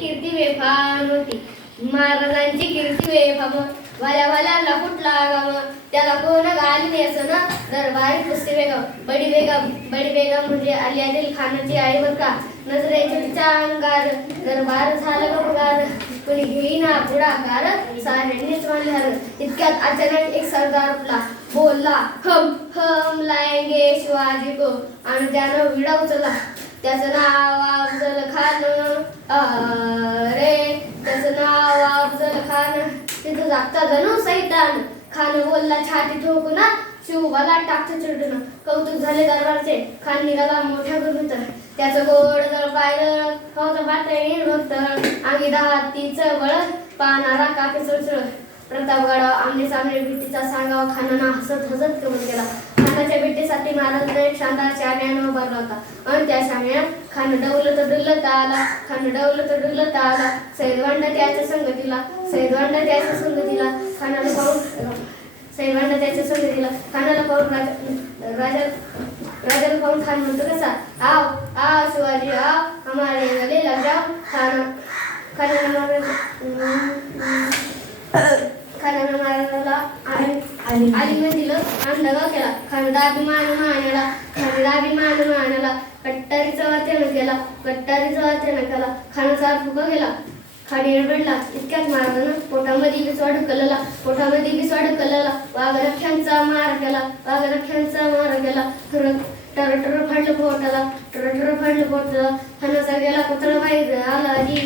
कीर्ती बेफाम होती. महाराजांची कीर्ती बेफाम. वाल्या वाल्याला कुठला गाम, त्याला कोण घाली नेसन. दरबारी कुस्ती बेगम, बडी बेगम म्हणजे अली आदिल खानाची आई बर का. नजरेच्या तिच्या अंगार दरबार झालं गमगार. कोणी घेईना पुढाकार, साऱ्यांनीच मानले हार. इतक्यात अचानक एक सरदार उठला, बोलला हम लाएंगे शिवाजी को. आणि त्यानं विडा उचलला. त्याचं नाव अफजल खान. अरे त्याचं नाव अफजल खान. तिथं जागता जणू सैतान. खान बोलला छाती ठोकून, शिवबाला टाकतं चिरडून. कौतुक झाले दरबारचे, खान निघाला मोठ्या गुरुतर. त्याचं गोड जळ पाहिलं होतं पातळी होतं. अंगी दहातीचं बळ, पाहणारा कापे चळचळ. प्रतापगडावर आमने सामने भेटीचा सांगावा खानानं हसत हसत कबूल केला. खानाच्या भेटीसाठी महाराजांना एक शानदार शाम्यानं उभारला होता. आणि त्या शाम्यात खान डौलत डुलत आला. सैदवांड त्याच्या संगतीला. खानाला पाहून राजाला पाहून खान म्हणतो कसा, आओ शिवाजी आओ, हमारे गले लग जाओ. खानाला महाराजाला आलिंगन दिलं आणि लगा केला. खानाला अभिमान मानला. कट्टारीचा वात्यानं केला. खानाचा अर्थ उभा गेला. खाडी रडला. इतक्यात महाराजानं पोटामध्ये बिसवा ढकलला. वाघनख्यांचा मार केला. टरटर फाडलं पोटाला. खानाचा गेला पुतळा बाहेर आला जी.